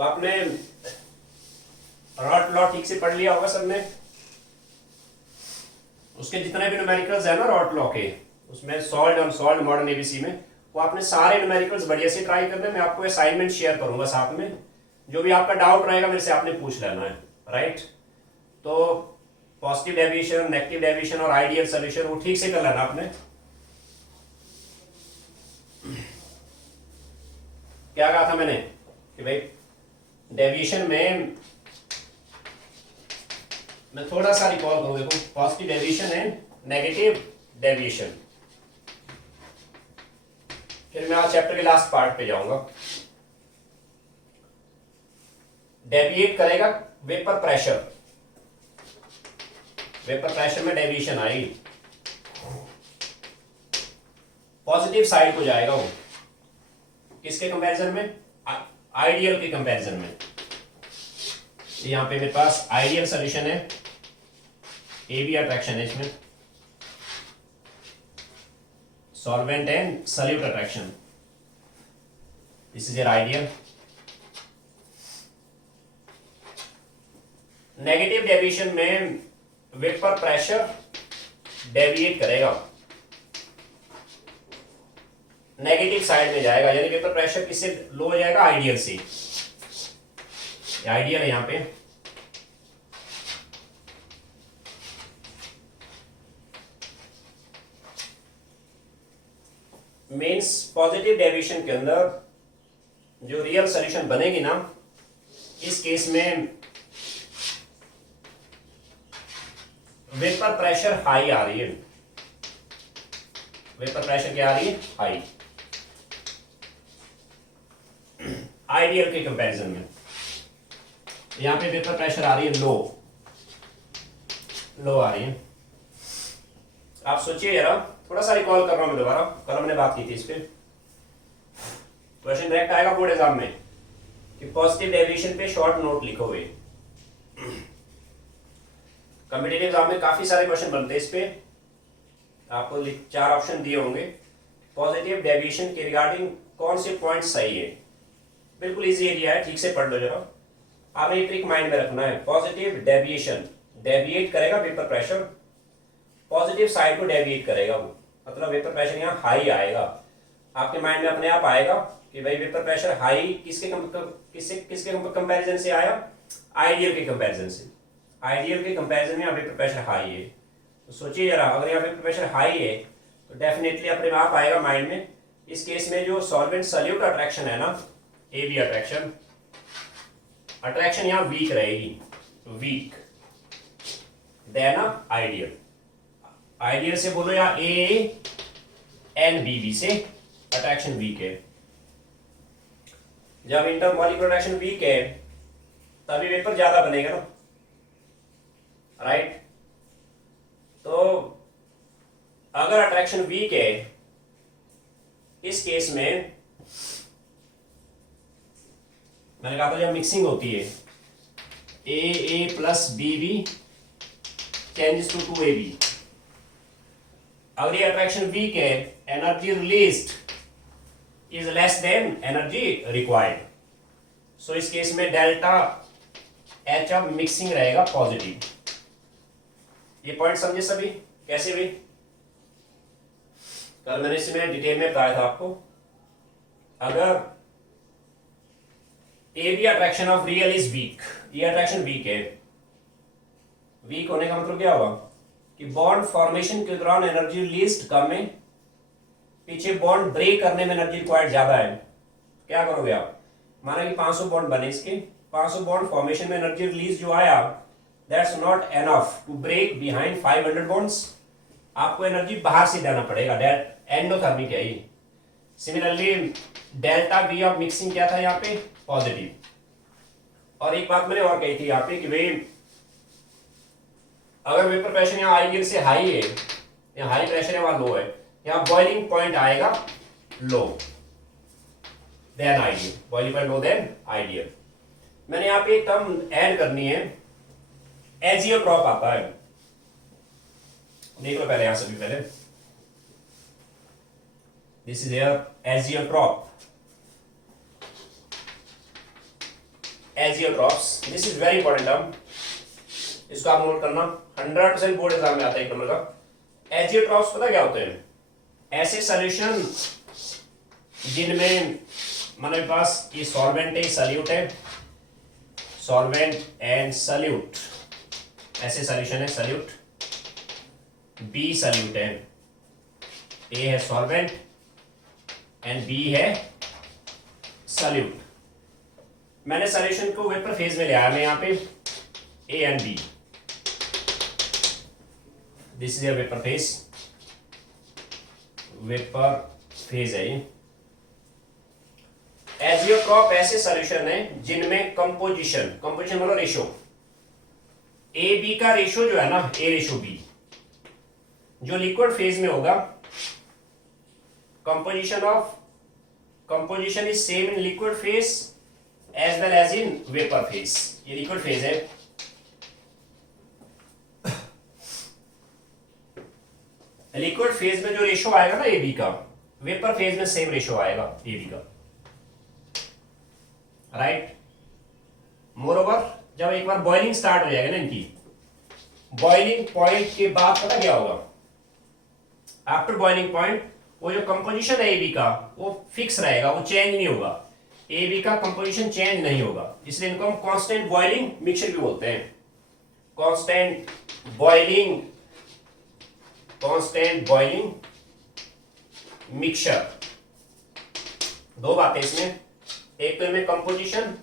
तो आपने rot law ठीक से पढ़ लिया होगा सबने। उसके जितने भी न्यूमेरिकल्स है ना रॉट लॉ के, उसमें सॉल्व्ड अनसॉल्व्ड मॉडर्न एबीसी में, वो आपने सारे न्यूमेरिकल्स बढ़िया से ट्राई करने। मैं आपको असाइनमेंट शेयर करूंगा साथ में, जो भी आपका डाउट रहेगा मेरे से आपने पूछ लेना है, राइट। तो पॉजिटिव डेविएशन, नेगेटिव डेविएशन और आइडियल सोल्यूशन वो ठीक से कर लेना आपने। क्या कहा था मैंने कि भाई डेविएशन में मैं थोड़ा सा रिकॉल करूं, देखो positive deviation and negative deviation, फिर मैं आज चैप्टर के लास्ट पार्ट पे जाऊंगा। डेविएट करेगा वेपर प्रेशर, वेपर प्रेशर में डेविएशन आएगी, पॉजिटिव साइड को जाएगा वो, किसके कंपैरिजन में, आइडियल के कंपैरिजन में। यहां पे मेरे पास आइडियल सॉल्यूशन है, ए बी अट्रैक्शन है इसमें, solvent and solute attraction, this is your ideal. Negative deviation में वेपर प्रेशर डेविएट करेगा, नेगेटिव साइड में जाएगा, यानी वेपर प्रेशर किससे लो हो जाएगा, आइडियल से। आइडियल है यहां पे, मीन्स पॉजिटिव डेविएशन के अंदर जो रियल सॉल्यूशन बनेगी ना, इस केस में वेपर प्रेशर हाई आ रही है, वेपर प्रेशर क्या आ रही है, हाई, आइडियल के कंपैरिजन में। यहां पे वेपर प्रेशर आ रही है लो, लो आ रही है। आप सोचिए जरा, थोड़ा सा रिकॉल कर रहा हूं मैं दोबारा, कल हमने बात की थी इस पे। क्वेश्चन डायरेक्ट आएगा बोर्ड एग्जाम में कि पॉजिटिव डेविएशन पे शॉर्ट नोट लिखो हुए। कॉम्पिटिटिव एग्जाम में काफी सारे क्वेश्चन बनते हैं इस पे, आपको 4 ऑप्शन दिए होंगे। पॉजिटिव डेविएशन के रिगार्डिंग कौन से पॉइंट सही है, बिल्कुल इजी एरिया है, ठीक से पढ़ लो जरा। आपने ट्रिक माइंड में रखना है, पॉजिटिव डेविएशन डेविएट करेगा वेपर प्रेशर, पॉजिटिव साइड को डेविएट करेगा वो, मतलब वेपर प्रेशर यहाँ हाई आएगा। आपके माइंड में अपने आप आएगा कि भाई वेपर प्रेशर हाई किसके कंपैरिजन से आया, आइडियल के कंपैरिजन से। आइडियल के कंपैरिजन में वेपर प्रेशर हाई है, तो सोचिए जरा, अगर यहाँ वेपर प्रेशर हाई है तो डेफिनेटली अपने आप आएगा माइंड में, इस केस में जो सॉल्वेंट सॉल्यूट अट्रैक्शन है ना, ए बी अट्रैक्शन, अट्रैक्शन यहाँ वीक रहेगी, वीक देन आइडियल। आइडियल से बोलो या ए एन बी बी से अट्रैक्शन वीक है। जब इंटरमॉलिक्यूलर अट्रैक्शन वीक है तभी वेपर ज्यादा बनेगा ना, राइट। तो अगर अट्रैक्शन वीक है इस केस में, मैंने कहा था जब मिक्सिंग होती है A plus B B changes to 2AB, अगर ये अट्रैक्शन वीक है, energy released is less than energy required, so इस केस में डेल्टा एच ऑफ मिक्सिंग रहेगा पॉजिटिव। ये पॉइंट समझे सभी, कैसे भी कल मैंने इसमें डिटेल में बताया था आपको। अगर A B attraction of real is weak, ये अट्रैक्शन वीक है, वीक होने का मतलब क्या होगा कि बॉन्ड फॉर्मेशन के दौरान एनर्जी रिलीज्ड कम है, पीछे बॉन्ड ब्रेक करने में एनर्जी रिक्वायर्ड ज्यादा है। क्या करोगे आप, माना कि 500 बॉन्ड बने, इसके 500 बॉन्ड फॉर्मेशन में एनर्जी रिलीज जो आया, that's not enough to break behind 500 bonds, आपको एनर्जी बाहर से देना पड़ेगा, दैट एंडोथर्मिक है ये। Similarly delta B of mixing क्या था यहाँ पे, पॉजिटिव। और एक बात मैंने और कही थी यहाँ पे कि भाई अगर वेपर प्रेशर यहाँ आइडियल से हाई है, यहाँ हाई प्रेशर है वहां लो है, यहाँ बॉइलिंग पॉइंट आएगा लो देन आइडियल, बॉइलिंग पॉइंट लो देन आइडियल। मैंने यहाँ पे एक टर्म ऐड करनी है, एजियोट्रॉप आता है, देख लो पहले यहां से भी पहले, this is your azeotrope. Azeotropes, this is very important term, इसको आप नोट करना, 100% बोर्ड एग्जाम में आता है एक नंबर का। एजियोट्रॉप्स पता क्या होते हैं? ऐसे सॉल्यूशन जिनमें हमारे पास ये सॉल्वेंट है, सॉल्यूट है, सॉल्वेंट एंड सॉल्यूट, ऐसे सॉल्यूशन है, सॉल्यूट, बी सॉल्यूट है, ए है सॉल्वेंट एंड बी है सॉल्यूट। मैंने सॉल्यूशन को वेपर फेज में ले आया मैं यहाँ पे, A and B, this is a vapour phase, vapour phase है ये। एजियोट्रॉप ऐसे सॉल्यूशन है जिनमें कंपोजिशन मतलब रेशो, ए बी का रेशो जो है ना, ए रेशो बी, जो लिक्विड फेज में होगा, composition is same in liquid phase as well as in vapour phase. ये लिक्विड फेज है, लिक्विड फेज में जो रेशो आएगा ना ए बी का, वेपर फेज में सेम रेशो आएगा ए बी का, राइट। मोरओवर जब एक बार बॉइलिंग स्टार्ट हो जाएगा ना इनकी, बॉइलिंग पॉइंट के बाद पता क्या होगा, आफ्टर बॉइलिंग पॉइंट वो जो कंपोजिशन है ए बी का वो फिक्स रहेगा, वो चेंज नहीं होगा, ए बी का कंपोजिशन चेंज नहीं होगा, इसलिए इनको हम कांस्टेंट बॉइलिंग मिक्सचर भी बोलते हैं। कांस्टेंट बॉइलिंग मिक्सचर, दो बातें इसमें, एक तो इनमें composition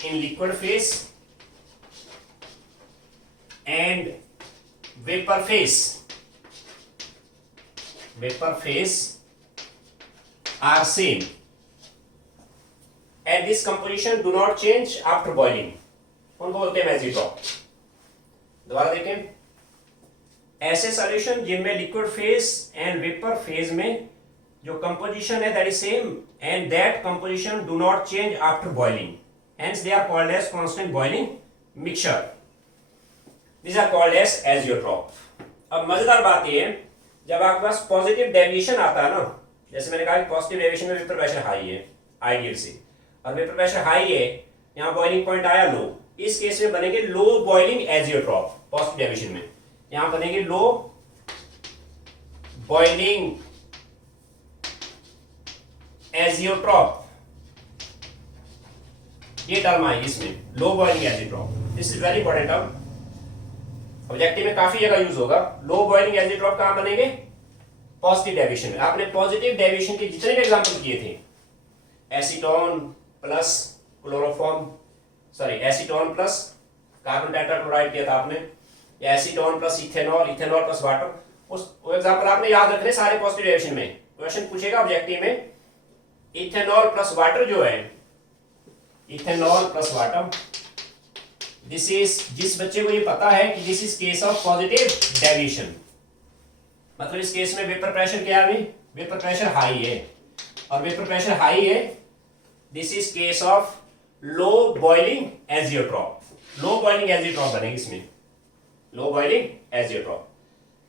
in liquid phase and vapour phase are same and this composition do not change after boiling, उनको बोलते हैं एजियोट्रॉप। दोबारा देखें, ऐसे सॉल्यूशन जिनमें liquid phase and vapour phase में जो कंपोजिशन है that is same and that composition do not change after boiling, hence they are called as constant boiling mixture, this are called as azeotrope. अब मजेदार बात ये है, जब आपके पास पॉजिटिव डेविएशन आता है ना, जैसे मैंने कहा कि पॉजिटिव डेविएशन में वेपर प्रेशर हाई है आइडियल से, और वेपर प्रेशर हाई है, यहाँ बॉइलिंग पॉइंट आया लो, इस केस में बनेंगे लो बॉइलिंग एजियोट्रॉप। पॉजिटिव डेविएशन में यहाँ बनेंगे लो बॉइलिंग एजियोट्रॉप, ये टर्म आएगी इसमें, low boiling azeotrope. This is very important term, objective में काफी जगह यूज होगा। लो बॉइलिंग एजियोट्रॉप कहां बनेंगे? पॉजिटिव डेविएशन में। आपने पॉजिटिव डेविएशन के जितने भी एग्जांपल किए थे, acetone plus acetone plus carbon tetrachloride किया था आपने, या acetone plus ethanol plus water, वो एग्जांपल आपने याद रखने सारे पॉजिटिव डेविएशन में। क्वेश्चन पूछेगा ऑब्जेक्टिव में, इथेनॉल प्लस वाटर जो है, ethanol plus water, this is, जिस बच्चे को ये पता है कि this is case of positive deviation, मतलब इस केस में वेपर प्रेशर क्या है, वेपर प्रेशर हाई है, और वेपर प्रेशर हाई है, this is case of low boiling azeotrope. Low boiling azeotrope बनेगी इसमें, low boiling azeotrope.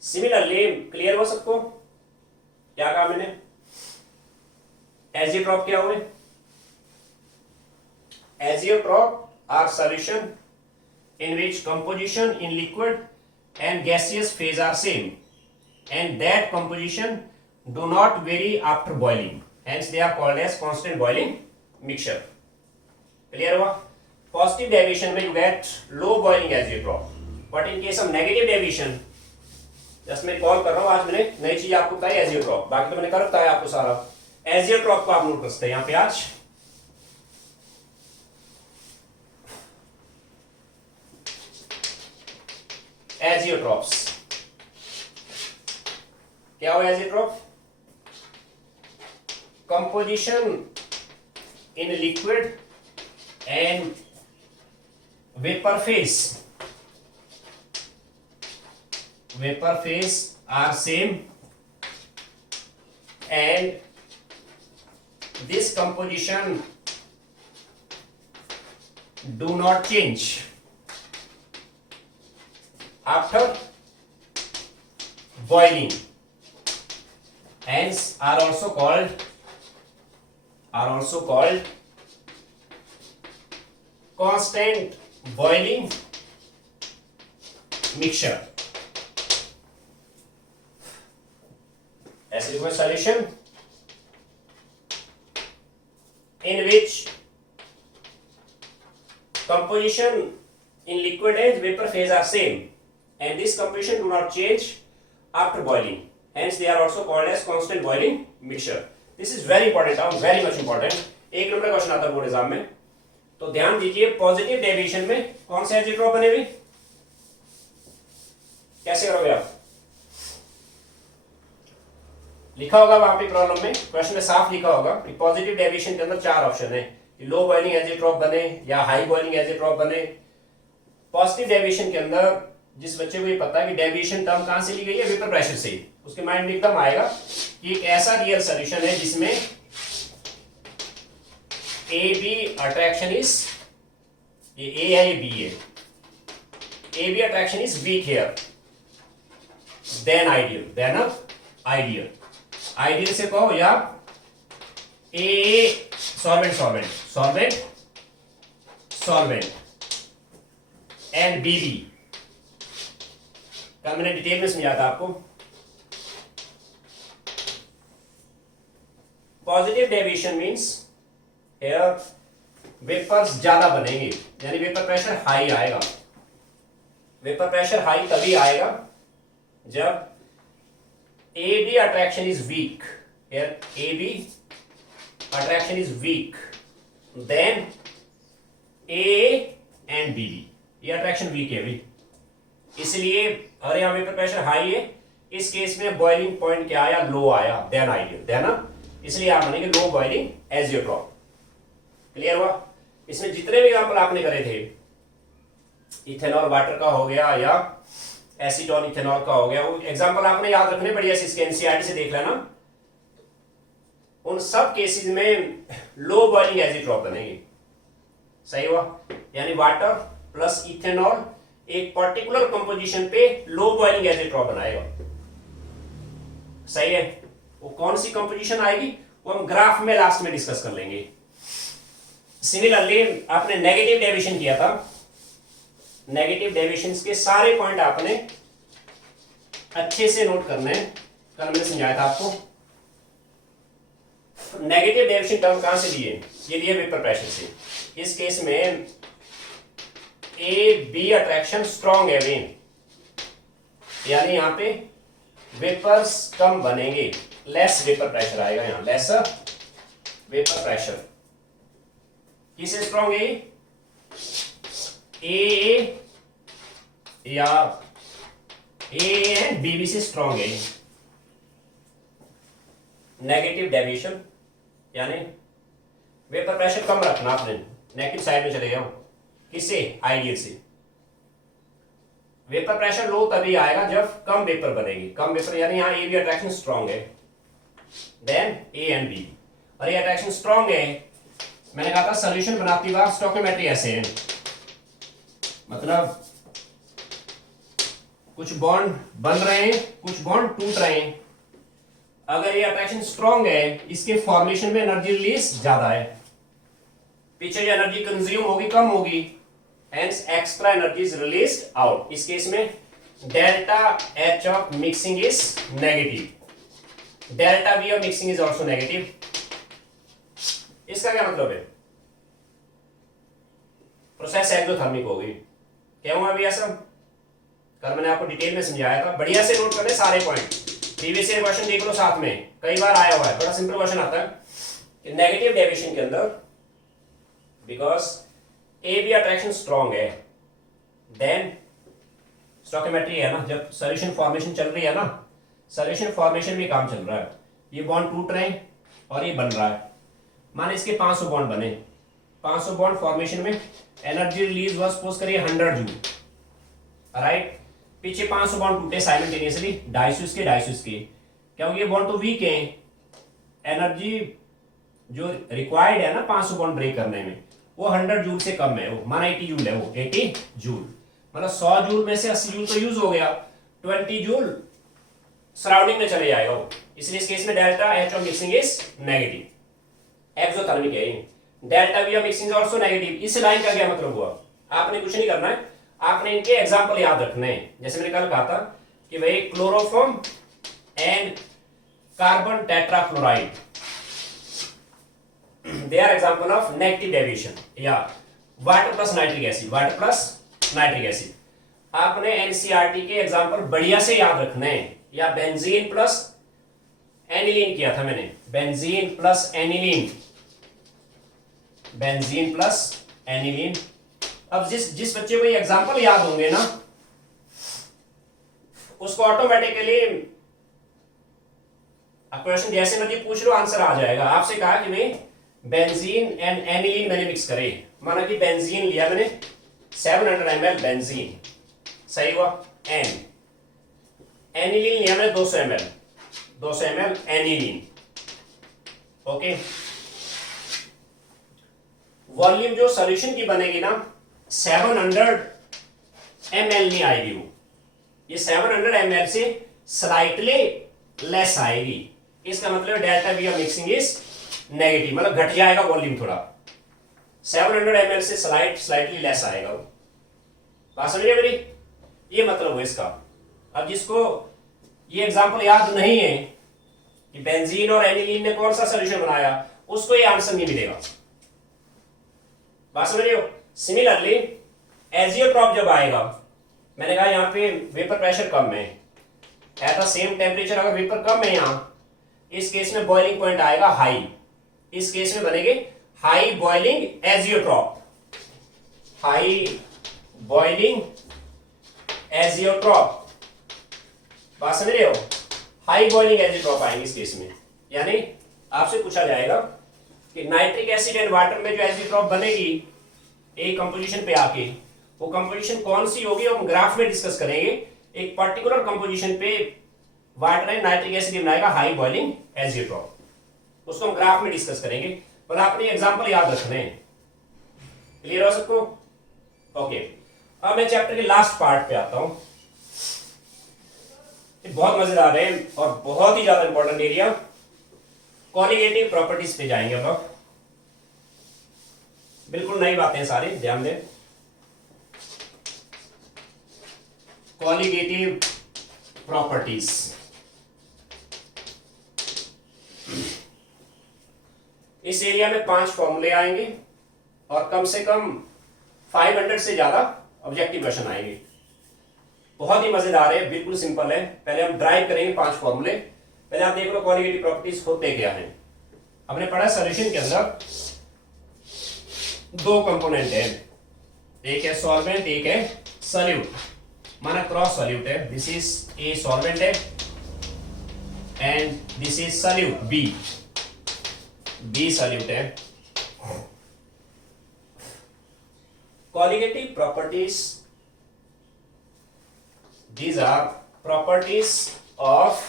Similarly, clear हो सबको क्या कहा मैंने? एजियोट्रॉप क्या हुए? Azeotrope are solution in which composition in liquid and gaseous phase are same and that composition do not vary after boiling, hence they are called as constant boiling mixture. Clear हुआ? Positive deviation में you get low boiling azeotrope, but in case of negative deviation, just मैं call कर रहा हूँ, आज मैंने नई चीज आपको बताई एजियोट्रॉप, बाकी तो मैंने कर बताया आपको सारा। एजियोट्रॉप को आप नोट कर सकते हैं यहाँ पे आज। एजियोट्रॉप्स क्या हो? Azeotrope composition in liquid and vapour phase are same and this composition do not change after boiling, hence are also called are also called constant boiling mixture. Acid aqueous solution in which composition in liquid and vapor phase are same, and this composition do not change after boiling. Hence, they are also called as constant boiling mixture. This is very important term, very much important. एक number question आता है board exam में, तो ध्यान दीजिए positive deviation में कौन से एजिट्रॉप बने हुए, कैसे करोगे आप? लिखा होगा वहां पे प्रॉब्लम में, क्वेश्चन में साफ लिखा होगा कि पॉजिटिव डेविएशन के अंदर 4 ऑप्शन है, लो बॉइलिंग एजिट्रॉप बने या हाई बॉइलिंग एजिट्रॉप बने। पॉजिटिव डेविएशन के अंदर जिस बच्चे को ये पता है कि डेविएशन टर्म कहां से ली गई है, वेपर प्रेशर से, उसके माइंड में एकदम आएगा कि एक ऐसा रियल सॉल्यूशन है जिसमें ए बी अट्रैक्शन इज, ये ए है ये बी है, A B attraction is weak here, then ideal ideal से कहो या A solvent and B B, कल मैंने डिटेल में समझाया था आपको। Positive deviation means here vapours ज्यादा बनेंगे, यानी वेपर प्रेशर हाई आएगा। वेपर प्रेशर हाई तभी आएगा जब A B attraction is weak, here A B attraction is weak, then A and B B, ये अट्रैक्शन वीक है अभी, इसलिए और यहाँ वेपर प्रेशर हाई है, इस केस में बॉइलिंग पॉइंट क्या आया, लो आया, देन आइडियल, है ना, इसलिए आप बनेंगे लो बॉइलिंग एजियोट्रॉप। क्लियर हुआ? इसमें जितने भी एग्जांपल आपने करे थे, इथेनॉल वाटर का हो गया या एसीटोन इथेनॉल का हो गया, वो एग्जांपल आपने याद रखने बढ़िया से, इसके एनसीईआरटी से देख लेना। उन सब केसेस में लो बॉइलिंग एजिट्रॉप बनेगी। सही हुआ? यानी वाटर प्लस इथेनॉल एक पर्टिकुलर कंपोजिशन पे लो बॉइलिंग एजिट्रॉप बनाएगा। सही है? वो कौन सी कंपोजिशन आएगी वो हम ग्राफ में लास्ट में डिस्कस कर लेंगे। सिमिलरली आपने नेगेटिव डेविएशन किया था, नेगेटिव डेविएशन के सारे पॉइंट आपने अच्छे से नोट करने हैं, कल मैंने समझाया था आपको। नेगेटिव डेविएशन टर्म कहां से लिए, ये लिए वेपर प्रेशर से। इस केस में ए बी अट्रैक्शन स्ट्रॉन्ग है वेन, यानी यहां पे वेपर्स कम बनेंगे, लेस वेपर प्रेशर आएगा, यहां लेस वेपर प्रेशर। किससे स्ट्रॉन्ग है, ए या ए एंड बी बी से स्ट्रॉन्ग है। नेगेटिव डेविएशन यानी वेपर प्रेशर कम रखना आपने, नेगेटिव साइड में चले जाओ, किससे, आइडियल से। वेपर प्रेशर लो तभी आएगा जब कम वेपर बनेगी, कम वेपर यानी यहां ए बी अट्रैक्शन स्ट्रॉन्ग है, देन ए एंड बी। और ये अट्रैक्शन स्ट्रॉन्ग है, मैंने कहा था सॉल्यूशन बनाती बार स्टोइकियोमेट्री ऐसे है, मतलब कुछ बॉन्ड बन रहे हैं, कुछ बॉन्ड टूट रहे हैं। अगर ये अट्रैक्शन स्ट्रॉन्ग है, इसके फॉर्मेशन में एनर्जी रिलीज ज्यादा है, पीछे जो एनर्जी कंज्यूम होगी कम होगी, hence extra energy is released out. इस केस में delta H of mixing is negative, delta we of mixing is also negative. इसका क्या मतलब है, प्रोसेस एक्सोथर्मिक होगी। क्या हुआ अभी ऐसा, कल मैंने आपको डिटेल में समझाया था, बढ़िया से नोट करने सारे पॉइंट। प्रीवियस ईयर क्वेश्चन देख लो साथ में, कई बार आया हुआ है, बड़ा सिंपल क्वेश्चन आता है कि नेगेटिव डेविएशन के अंदर because A B attraction strong है, देन स्टोइकियोमेट्री है ना, जब सॉल्यूशन फॉर्मेशन चल रही है ना, सॉल्यूशन फॉर्मेशन में काम चल रहा है, ये बॉन्ड टूट रहे हैं और ये बन रहा है। माने इसके 500 बॉन्ड बने, 500 बॉन्ड फॉर्मेशन में एनर्जी रिलीज हुआ सपोज करिए 100 जूल, राइट। पीछे 500 बॉन्ड टूटे साइमल्टेनियसली, 250 के, क्योंकि ये बॉन्ड तो वीक हैं, एनर्जी जो रिक्वायर्ड है ना 500 बॉन्ड ब्रेक करने में वो 100 जूल से कम है, वो माना 80 जूल है, वो 80 जूल, मतलब 100 जूल में से 80 जूल तो यूज हो गया, 20 जूल सराउंडिंग में चले जाएगा वो। इसलिए इस केस में delta H of mixing is negative. Exothermic है ये। Delta we mixing also negative. इस लाइन का क्या मतलब हुआ, आपने कुछ नहीं करना है, आपने इनके एग्जांपल याद रखने हैं। जैसे मैंने कल कहा था कि भाई chloroform and carbon tetrafluoride they are example of negative deviation, या water plus nitric acid, water plus nitric acid. आपने एनसीईआरटी के एग्जांपल बढ़िया से याद रखने हैं। या बेंजीन प्लस एनिलीन किया था मैंने, benzene plus aniline, benzene plus aniline. अब जिस बच्चे को ये एग्जांपल याद होंगे ना, उसको ऑटोमेटिकली क्वेश्चन जैसे मर्जी पूछ लो आंसर आ जाएगा। आपसे कहा कि भाई बेंजीन एंड एनिलीन मैंने मिक्स करे, माना कि बेंजीन लिया मैंने 700 ml बेंजीन, सही हुआ, एनिलीन लिया मैंने 200 ml एनिलीन, ओके। वॉल्यूम जो सॉल्यूशन की बनेगी ना 700 ml नहीं आएगी, वो ये 700 ml से स्लाइटली लेस आएगी। इसका मतलब delta we mixing is negative, मतलब घट जाएगा वॉल्यूम थोड़ा, 700 ml से स्लाइटली लेस आएगा वो। बात समझिए मेरी, ये मतलब है इसका। अब जिसको ये एग्जांपल याद नहीं है कि बेंजीन और एनिलीन ने कौन सा सॉल्यूशन बनाया, उसको ये आंसर नहीं मिलेगा। बात समझ रहे हो। सिमिलरली एजियोट्रॉप जब आएगा, मैंने कहा यहाँ पे वेपर प्रेशर कम है, एट द सेम टेम्परेचर अगर वेपर कम है यहाँ, इस केस में बॉइलिंग पॉइंट आएगा हाई, इस केस में बनेगी high boiling azeotrope, high boiling azeotrope. बात समझ रहे हो, हाई बॉइलिंग एजियोट्रॉप आएंगे इस केस में। यानी आपसे पूछा जाएगा कि नाइट्रिक एसिड एंड वाटर में जो एजियोट्रॉप बनेगी एक कंपोजिशन पे आके, वो कंपोजिशन कौन सी होगी हम ग्राफ में डिस्कस करेंगे। एक पर्टिकुलर कंपोजिशन पे वाटर एंड नाइट्रिक एसिड बनाएगा हाई बॉइलिंग एजियोट्रॉप, उसको हम ग्राफ में डिस्कस करेंगे, पर आपने एग्जांपल याद रखने हैं। क्लियर हो सबको, ओके। अब मैं चैप्टर के लास्ट पार्ट पे आता हूं, बहुत मजेदार है और बहुत ही ज्यादा इंपॉर्टेंट एरिया, कॉलिगेटिव प्रॉपर्टीज पे जाएंगे। अब बिल्कुल नई बातें सारी, ध्यान दें। कॉलिगेटिव प्रॉपर्टीज, इस एरिया में 5 फॉर्मूले आएंगे और कम से कम 500 से ज्यादा ऑब्जेक्टिव क्वेश्चन आएंगे। बहुत ही मजेदार है, बिल्कुल सिंपल है। पहले हम ड्राइव करेंगे 5 फॉर्मूले। पहले आप देख लो कॉलिगेटिव प्रॉपर्टीज होते क्या हैं। हमने पढ़ा सॉल्यूशन के अंदर 2 कंपोनेंट है, एक है सॉल्वेंट एक है सॉल्यूट, माना क्रॉस सॉल्यूट है। दिस इज ए सॉल्वेंट है and this is solute B solute है। Colligative properties, these are properties of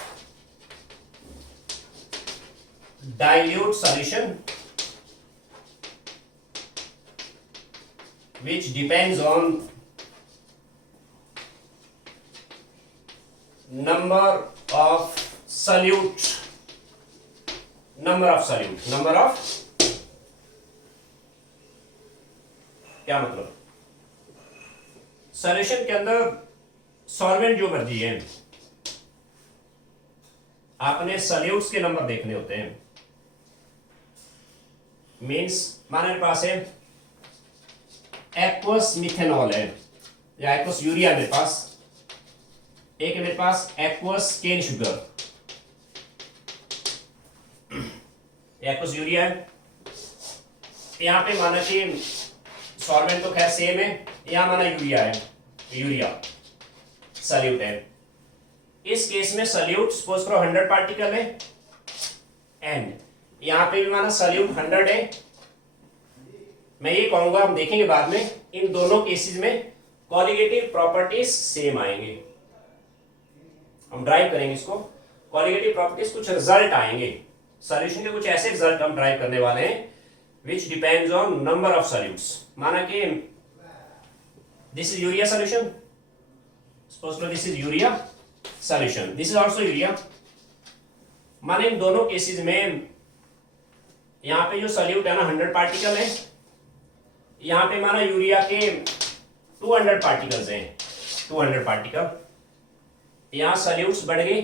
dilute solution which depends on number of solute, क्या मतलब, सॉल्यूशन के अंदर सॉल्वेंट जो मर्जी है, आपने सॉल्यूट्स के नंबर देखने होते हैं। मींस माने मेरे पास है एक्वस मिथेनॉल है या एक्वस यूरिया मेरे पास, एक है मेरे पास aqueous cane sugar, aqueous urea है। यहां पे माना कि सॉल्वेंट तो खैर सेम है, यहां माना यूरिया है, यूरिया सॉल्यूट है। इस केस में सॉल्यूट सपोज करो 100 पार्टिकल है एंड यहां पे भी माना सॉल्यूट 100 है। मैं ये कहूंगा, हम देखेंगे बाद में, इन दोनों केसेस में कॉलिगेटिव प्रॉपर्टीज सेम आएंगे। हम ड्राइव करेंगे इसको, कॉलिगेटिव प्रॉपर्टीज कुछ रिजल्ट आएंगे सॉल्यूशन के, कुछ ऐसे रिजल्ट हम ड्राइव करने वाले हैं which depends on number of solutes. माना कि this is urea solution, suppose this is urea solution, this is also urea। माने इन दोनों केसेस में यहाँ पे जो सल्यूट है ना 100 पार्टिकल है, यहाँ पे माना यूरिया के 200 पार्टिकल्स हैं, 200 पार्टिकल। यहाँ सल्यूट्स बढ़ गए,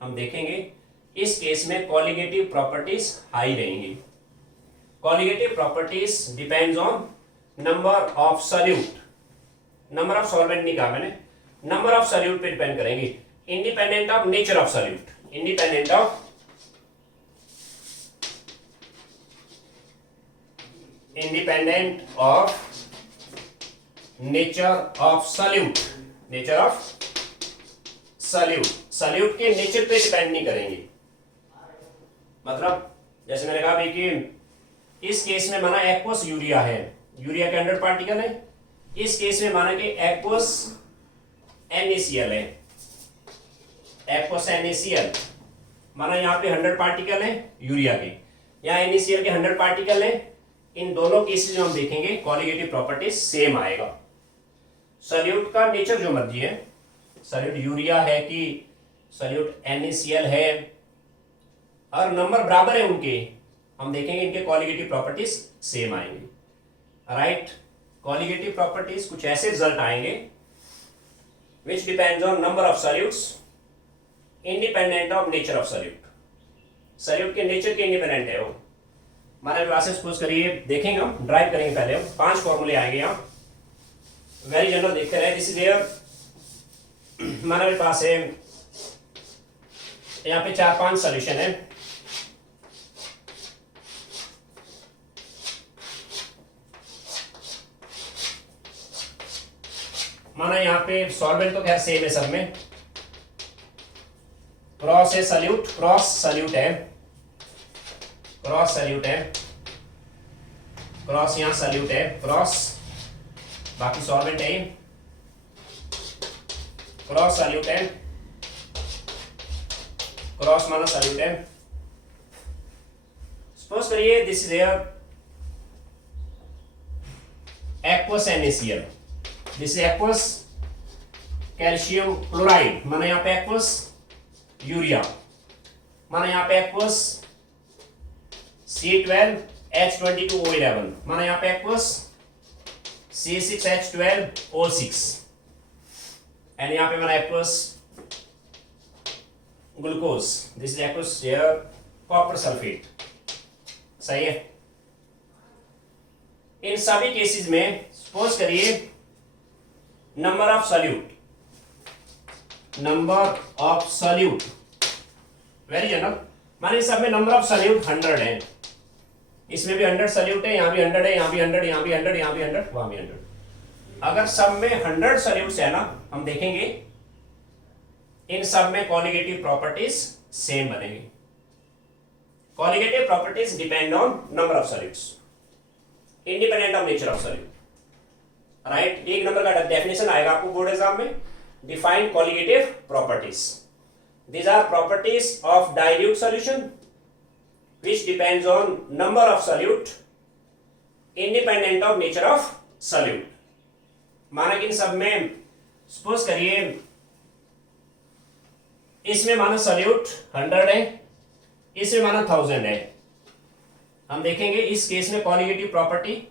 हम देखेंगे इस केस में कॉलिगेटिव प्रॉपर्टीज हाई रहेंगी। Colligative properties depends on number of solute, number of solvent नहीं कहा मैंने, नंबर ऑफ सल्यूट पे डिपेंड करेंगे, independent of nature of solute, independent of nature of solute, nature of solute, solute के nature पे depend नहीं करेंगे। मतलब जैसे मैंने कहा भाई कि इस केस में माना एक्वस यूरिया है, यूरिया के 100 पार्टिकल है, इस केस में माना कि एक्वस NaCl है, एक्वस NaCl माना यहाँ पे 100 पार्टिकल है यूरिया के, यहाँ NaCl के 100 पार्टिकल है। इन दोनों केसेस में हम देखेंगे कॉलिगेटिव प्रॉपर्टीज सेम आएगा। सल्यूट का नेचर जो मर्जी है, सल्यूट यूरिया है कि सल्यूट NaCl है, और नंबर बराबर है उनके, हम देखेंगे इनके कॉलिगेटिव प्रॉपर्टीज सेम आएंगे। राइट, कॉलिगेटिव प्रॉपर्टीज कुछ ऐसे रिजल्ट आएंगे which depends on number of solutes independent of nature of solute, solute के नेचर के इंडिपेंडेंट है वो। हमारे पास सपोज करिए देखेंगे, हम ड्राइव करेंगे पहले, हम 5 फॉर्मूले आएंगे यहाँ, वेरी जनरल देखते रहे। दिस इज वेयर हमारे पास है यहाँ पे 4-5 सॉल्यूशन है, माना यहाँ पे सॉल्वेंट तो खैर सेम है सब में, क्रॉस है सल्यूट, क्रॉस सल्यूट है, क्रॉस सल्यूट है, क्रॉस यहाँ सल्यूट है, क्रॉस बाकी सॉल्वेंट है, क्रॉस सल्यूट है, क्रॉस माना सल्यूट है। सपोज करिए this is air aqueous NaCl, this is aqueous calcium chloride, माना यहाँ पे एक्वस यूरिया, माना यहाँ पे एक्वस C12H22O11, माना यहाँ पे एक्वस C6H12O6, एंड यहाँ पे माना aqueous glucose, this is aqueous copper sulphate. सही है। इन सभी केसेस में सपोज करिए number of solute, number of salute very general, माने सब में नंबर ऑफ सल्यूट 100 है, इसमें भी 100 सल्यूट है, यहाँ भी 100 है, यहाँ भी 100, यहाँ भी 100, यहाँ भी 100, वहां भी 100। अगर सब में 100 सल्यूट्स है ना, हम देखेंगे इन सब में कॉलिगेटिव प्रॉपर्टीज सेम बनेगी। Colligative properties depend on number of salutes, independent of nature of salute. Right, एक नंबर का डेफिनेशन आएगा आपको बोर्ड एग्जाम में, define colligative properties. These are properties of dilute solution which depends on number of solute independent of nature of solute। माना कि इन सब में suppose करिए इसमें माना सल्यूट 100 है, इसमें माना 1000 है, हम देखेंगे इस केस में कॉलिगेटिव प्रॉपर्टी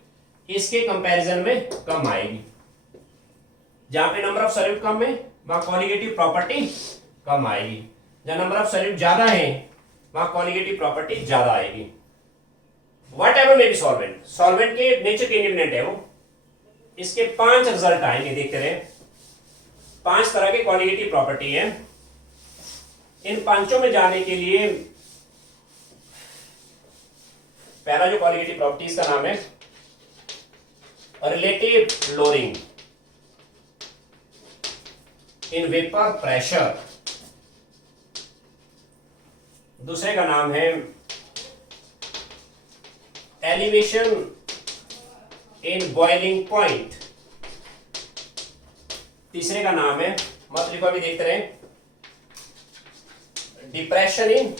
इसके कंपैरिजन में कम आएगी। जहां पे नंबर ऑफ सल्यूट कम है वहां कॉलिगेटिव प्रॉपर्टी कम आएगी, जहां नंबर ऑफ सल्यूट ज्यादा है वहां कॉलिगेटिव प्रॉपर्टी ज्यादा आएगी। What ever may B solvent, solvent के नेचर के इंडिपेंडेंट है वो। इसके 5 रिजल्ट आएंगे, देखते रहे। 5 तरह के कॉलिगेटिव प्रॉपर्टी है। इन पांचों में जाने के लिए पहला जो कॉलिगेटिव प्रॉपर्टीज का नाम है relative lowering in vapour pressure, दूसरे का नाम है एलिवेशन इन बॉइलिंग पॉइंट, तीसरे का नाम है, मत लिखो अभी देखते रहे, depression in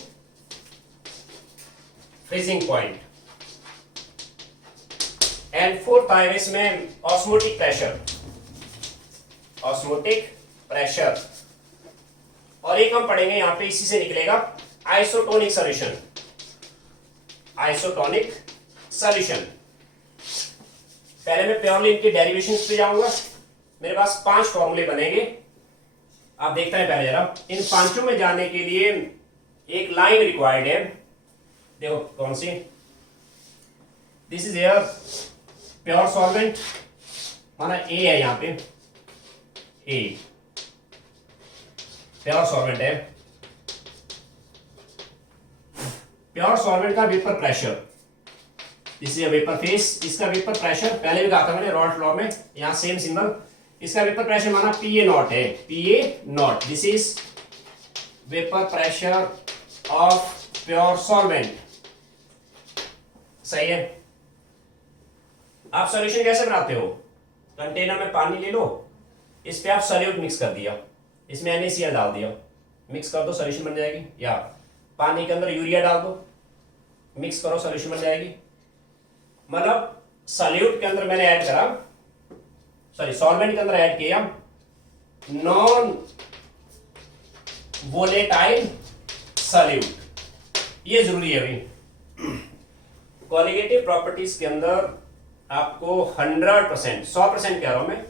freezing point, and fourth आएगा इसमें ऑस्मोटिक प्रेशर, ऑस्मोटिक प्रेशर। और एक हम पढ़ेंगे यहां पे, इसी से निकलेगा आइसोटोनिक सॉल्यूशन, आइसोटोनिक सॉल्यूशन। पहले मैं प्योरली इनके डेरिवेशंस पे जाऊंगा। मेरे पास 5 फॉर्मूले बनेंगे, आप देखते हैं। पहले जरा इन पांचों में जाने के लिए एक लाइन रिक्वायर्ड है। देखो कौन सी, this is a pure solvent, माना ए है यहां पे, ए प्योर सॉल्वेंट है। प्योर सॉल्वेंट का vapour pressure, this is a vapour phase, इसका वेपर प्रेशर पहले भी कहा था मैंने रॉल्ट लॉ में, यहां सेम सिंबल। इसका वेपर प्रेशर माना पीए नॉट है, PA naught, this is vapour pressure of pure solvent. सही है। आप सॉल्यूशन कैसे बनाते हो, कंटेनर में पानी ले लो, इस पे आप सॉल्यूट मिक्स कर दिया, इसमें NaCl डाल दिया, मिक्स कर दो सॉल्यूशन बन जाएगी। या पानी के अंदर यूरिया डाल दो, मिक्स करो सॉल्यूशन बन जाएगी। मतलब सॉल्यूट के अंदर मैंने ऐड करा, सॉरी सॉल्वेंट के अंदर ऐड किया नॉन वोलेटाइल सॉल्यूट। ये जरूरी है भाई। कॉलिगेटिव प्रॉपर्टीज के अंदर आपको 100%, 100% कह रहा हूं मैं,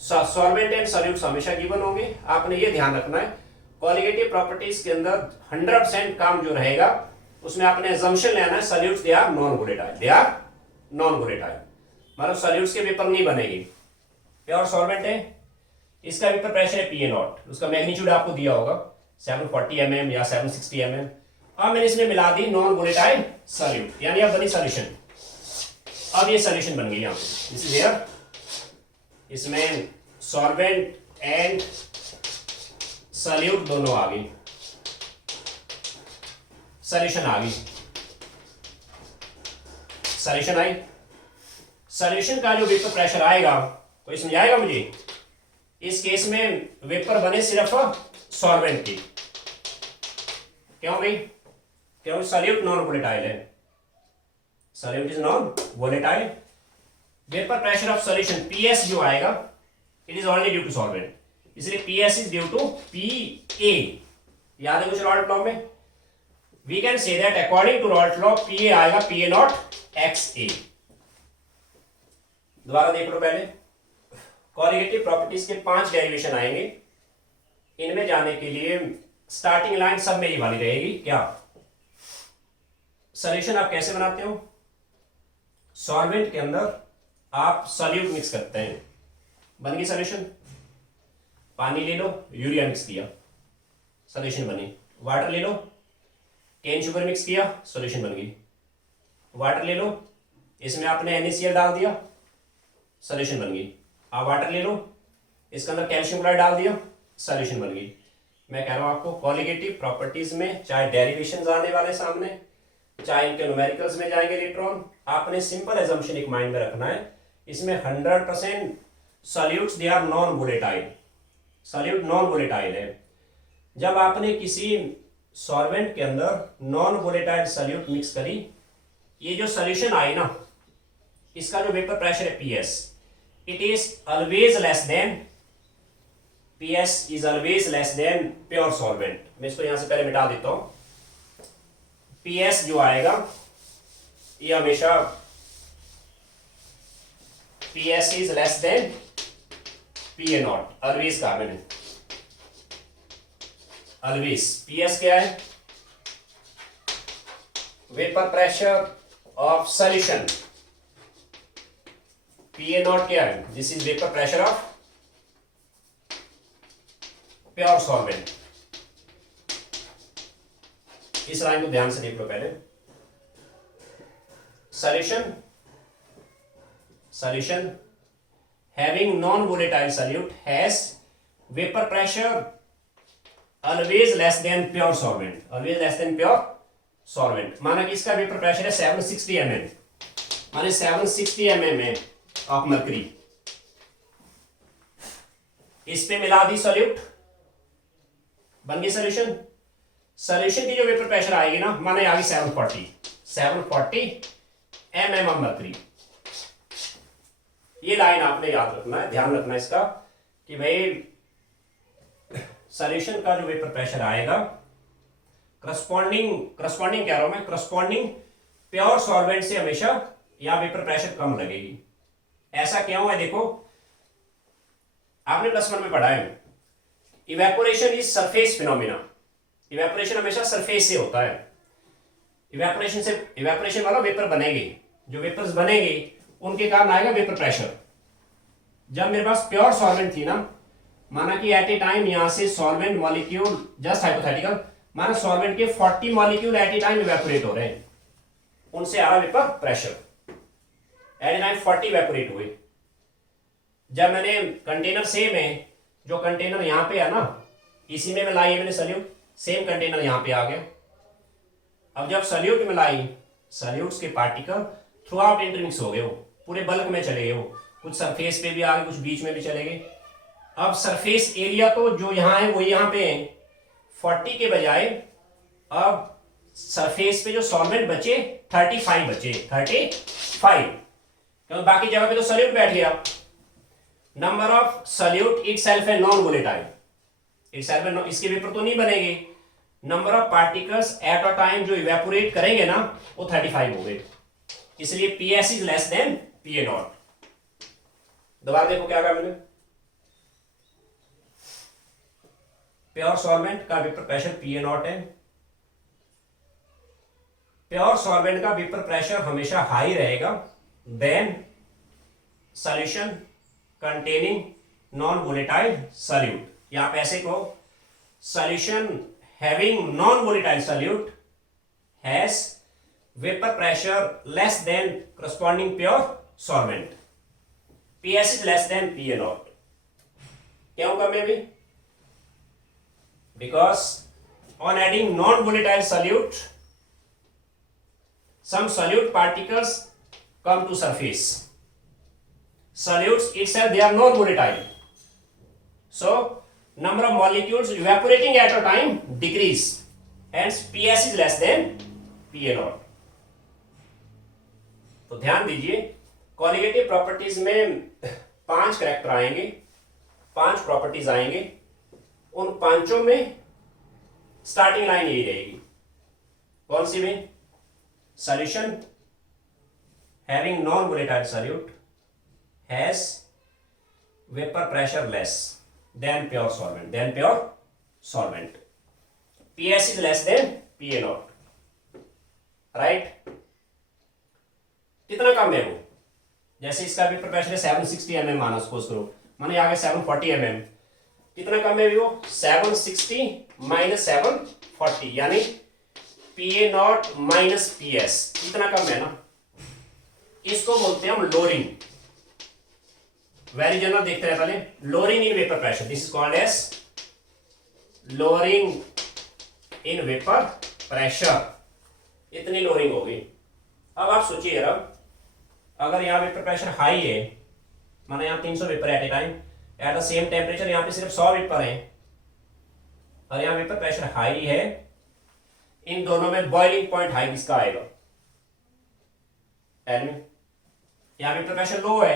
सॉल्वेंट एंड सॉल्यूट्स हमेशा गिवन होंगे। आपने ये ध्यान रखना है कॉलिगेटिव प्रॉपर्टीज के अंदर 100% काम जो रहेगा उसमें आपने अजम्पशन लेना है solutes they are non volatile, they are non volatile, मतलब सॉल्यूट्स के वेपर नहीं बनेगी। प्योर सॉल्वेंट है, इसका वेपर प्रेशर है पीए नॉट, उसका मैग्नीट्यूड आपको दिया होगा 740 mm या 760 mm। अब मैंने इसमें मिला दी नॉन वोलेटाइल सॉल्यूट, यानी अब बनी सॉल्यूशन। अब ये सॉल्यूशन बन गई यहां पे, दिस इज एयर, इसमें सॉल्वेंट एंड सॉल्यूट दोनों आ गई, सॉल्यूशन आ गई, सॉल्यूशन आई। सॉल्यूशन का जो वेपर प्रेशर आएगा, कोई समझाएगा मुझे? इस केस में वेपर बने सिर्फ सॉल्वेंट की, क्यों भाई? क्योंकि सॉल्यूट नॉन वोलेटाइल है, solute is non volatile. Vapour pressure of solution PS जो आएगा it is only due to solvent, इसलिए PS is due to PA। याद है कुछ रॉल्ट लॉ में? We can say that according to Raoult law PA आएगा PA not XA। दोबारा देख लो पहले, कॉलिगेटिव प्रॉपर्टीज के 5 डेरिवेशन आएंगे। इनमें जाने के लिए स्टार्टिंग लाइन सब में ही वाली रहेगी। क्या सॉल्यूशन आप कैसे बनाते हो? सॉल्वेंट के अंदर आप सॉल्यूट मिक्स करते हैं, बन गई सॉल्यूशन। पानी ले लो, यूरिया मिक्स किया, सॉल्यूशन बनी। वाटर ले लो, केन शुगर मिक्स किया, सॉल्यूशन बन गई। वाटर ले लो, इसमें आपने NaCl डाल दिया, सॉल्यूशन बन गई। आप वाटर ले लो, इसके अंदर कैल्शियम क्लोराइड डाल दिया, सॉल्यूशन बन गई। मैं कह रहा हूं आपको कॉलिगेटिव प्रॉपर्टीज में चाहे डेरिवेशंस आने वाले सामने, चाहे इनके न्यूमेरिकल्स में जाएंगे लेटर ऑन, आपने सिंपल एजम्पशन एक माइंड में रखना है, इसमें 100% solutes they are non volatile, solute non volatile है। जब आपने किसी सॉल्वेंट के अंदर नॉन वोलेटाइल सॉल्यूट मिक्स करी, ये जो सॉल्यूशन आई ना, इसका जो वेपर प्रेशर है PS, it is always less than, PS is always less than pure solvent. मैं इसको यहां से पहले मिटा देता हूं। PS जो आएगा ये हमेशा PS is less then PA not, always कहा मैंने, ऑलवेज। PS क्या है? Vapour pressure of solution. PA not क्या है? This is vapour pressure of pure solvent. इस लाइन को ध्यान से देख लो पहले। solution having non-volatile solute has vapor pressure always less than pure solvent, always less than pure solvent। माना कि इसका वेपर प्रेशर है 760 mm, माने 760 mm ऑफ मर्करी, इस पे मिला दी सॉल्यूट, बन गई सॉल्यूशन। सॉल्यूशन की जो वेपर प्रेशर आएगी ना, माने आ गई 740 mm ऑफ मर्करी। ये लाइन आपने याद रखना है, ध्यान रखना है इसका कि भाई सॉल्यूशन का जो वेपर प्रेशर आएगा करस्पॉन्डिंग कह रहा हूं मैं, करस्पॉन्डिंग प्योर सॉल्वेंट से हमेशा यहाँ वेपर प्रेशर कम लगेगी। ऐसा क्यों है? देखो, आपने +1 में पढ़ा है, evaporation is surface phenomena. Evaporation हमेशा सरफेस से होता है। इवेपोरेशन वाला वेपर बनेगी, जो वेपर्स बनेंगे उनके कारण आएगा वेपर प्रेशर। जब मेरे पास प्योर सॉल्वेंट थी ना, माना कि एट ए टाइम यहां से सॉल्वेंट मॉलिक्यूल, जस्ट हाइपोथेटिकल, माना सॉल्वेंट के 40 molecule at a time evaporate हो रहे हैं, उनसे आ रहा vapour pressure. At a time 40 evaporate हुए। जब मैंने कंटेनर सेम है, जो कंटेनर यहां पे है ना, इसी में मिलाई है मैंने सल्यूट, सेम कंटेनर यहां पे आ गया। अब जब सल्यूट मिलाई, सल्यूट्स के पार्टिकल थ्रू आउट इंटरमिक्स हो गए, वो पूरे बल्क में चले गए, वो कुछ सरफेस पे भी आ गए, कुछ बीच में भी चले गए। अब सरफेस एरिया तो जो यहाँ है वो यहाँ पे है, 40 के बजाय अब सरफेस पे जो सॉल्वेंट बचे 35 बचे, 35, क्योंकि बाकी जगह पे तो सल्यूट बैठ गया। नंबर ऑफ सल्यूट इटसेल्फ है नॉन वोलेटाइल, इटसेल्फ इसके वेपर तो नहीं बनेंगे। Number of particles at a time जो इवेपोरेट करेंगे ना, वो 35 हो गए, इसलिए PS is less than PA0। दोबारा देखो क्या कहा मैंने, प्योर सॉल्वेंट का वेपर प्रेशर PA0 है। प्योर सॉल्वेंट का वेपर प्रेशर हमेशा हाई रहेगा than solution containing non volatile solute, या आप ऐसे कहो, solution having non volatile solute has vapour pressure less than corresponding pure solvent. PS is less than PA0। क्यों कम है भी? Because on adding non-volatile solute, some solute particles come to surface. Solutes itself, they are non-volatile, so number of molecules evaporating at a time decrease, hence PS is less than PA0। तो ध्यान दीजिए, colligative properties में 5 character आएंगे, 5 properties आएंगे। उन पांचों में starting line यही रहेगी। कौन सी में? Solution having non volatile solute has vapour pressure less then pure solvent, PS is less than PA0, right. कितना कम है वो? जैसे इसका वेपर प्रेशर है 760 mm, माना सपोज करो, माने आगे 740 mm, कितना कम है वो? 760 माइनस 740, यानी PA0 माइनस PS, कितना कम है ना। इसको बोलते हैं हम लोअरिंग। वेरी जनरल देखते रहे पहले, lowering in vapour pressure, this is called as lowering in vapour pressure. इतनी लोअरिंग होगी। अब आप सोचिए यार, अगर यहाँ वेपर प्रेशर हाई है, माना यहाँ 300 vapour eight a time at the same temperature, यहाँ पे सिर्फ 100 वेपर है, और यहाँ वेपर प्रेशर हाई है, इन दोनों में बॉइलिंग पॉइंट हाई किसका आएगा? यहाँ वेपर प्रेशर लो है,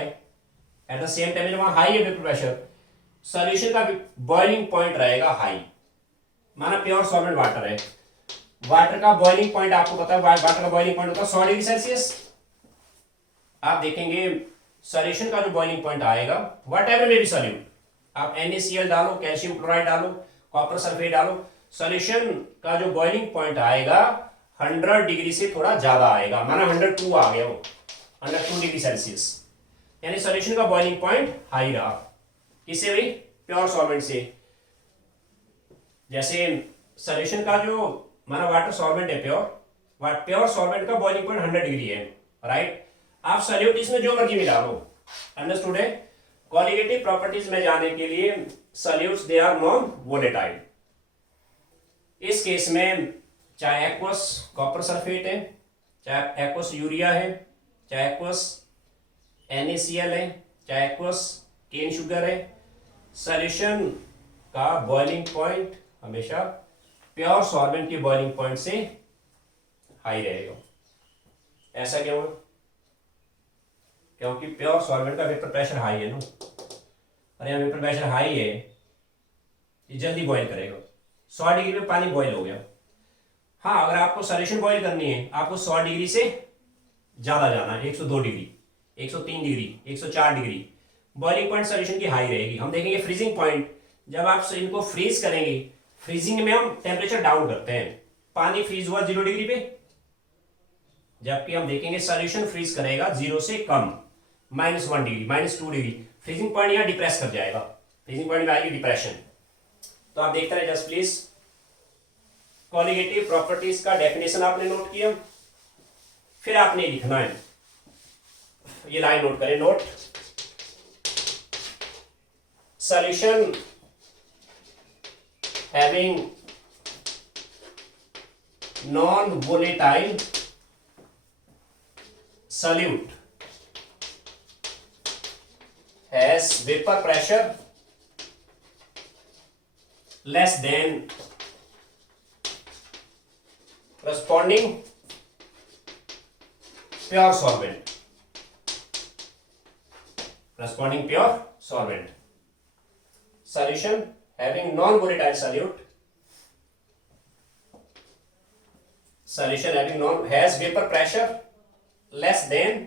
एट द सेम टेम्परेचर वहां हाई है वेपर प्रेशर, सॉल्यूशन का बॉइलिंग पॉइंट रहेगा हाई। माना प्योर सॉल्वेंट वाटर है, वाटर का बॉइलिंग पॉइंट आपको पता है, वाटर का बॉइलिंग पॉइंट होता है 100 डिग्री सेल्सियस। आप देखेंगे सॉल्यूशन का जो बॉइलिंग पॉइंट आएगा, वट एवर में भी सॉल्यूट, आप NaCl डालो, कैल्शियम क्लोराइड डालो, कॉपर सल्फेट डालो, सॉल्यूशन का जो बॉइलिंग पॉइंट आएगा 100 डिग्री से थोड़ा ज्यादा आएगा। माना 102 आ गया, वो 102 डिग्री सेल्सियस, यानी सॉल्यूशन का बॉइलिंग पॉइंट हाई रहा। किससे भाई? प्योर सॉल्वेंट से। जैसे सॉल्यूशन का जो माना वाटर सॉल्वेंट है प्योर सॉल्वेंट का बॉइलिंग पॉइंट 100 डिग्री है, राइट। आप सॉल्यूट इसमें जो मर्जी मिला लो, अंडरस्टूड है। कॉलिगेटिव प्रॉपर्टीज में जाने के लिए solutes they are non volatile. इस केस में चाहे एक्वस कॉपर सल्फेट है, चाहे एक्वस यूरिया है, चाहे एक्वस NaCl है, चाहे एक्वस केन शुगर है, सॉल्यूशन का बॉइलिंग पॉइंट हमेशा प्योर सॉल्वेंट के बॉइलिंग पॉइंट से हाई रहेगा। ऐसा क्यों है? क्योंकि प्योर सॉल्वेंट का वेपर प्रेशर हाई है ना, और यहाँ वेपर प्रेशर हाई है, ये जल्दी बॉईल करेगा। 100 डिग्री में पानी बॉईल हो गया। हाँ, अगर आपको सॉल्यूशन बॉईल करनी है, आपको 100 डिग्री से ज़्यादा जाना है, 102 degree, 103 degree, 104 degree, boiling point solution की हाई रहेगी। हम देखेंगे फ्रीजिंग पॉइंट, जब आप इनको फ्रीज करेंगे, फ्रीजिंग में हम टेम्परेचर डाउन करते हैं, पानी फ्रीज हुआ 0 डिग्री पे, जबकि हम देखेंगे सॉल्यूशन फ्रीज करेगा 0 से कम, -1 डिग्री, -2 डिग्री, फ्रीजिंग पॉइंट यहाँ डिप्रेस कर जाएगा, फ्रीजिंग पॉइंट में आएगी डिप्रेशन। तो आप देखते रहे जस्ट प्लीज। कॉलिगेटिव प्रॉपर्टीज का डेफिनेशन आपने नोट किया, फिर आपने लिखना है, ये लाइन नोट करें, note solution having non volatile solute has vapor pressure less than corresponding pure solvent, corresponding pure solvent. Solution having non-volatile solute, solution having non has vapor pressure less than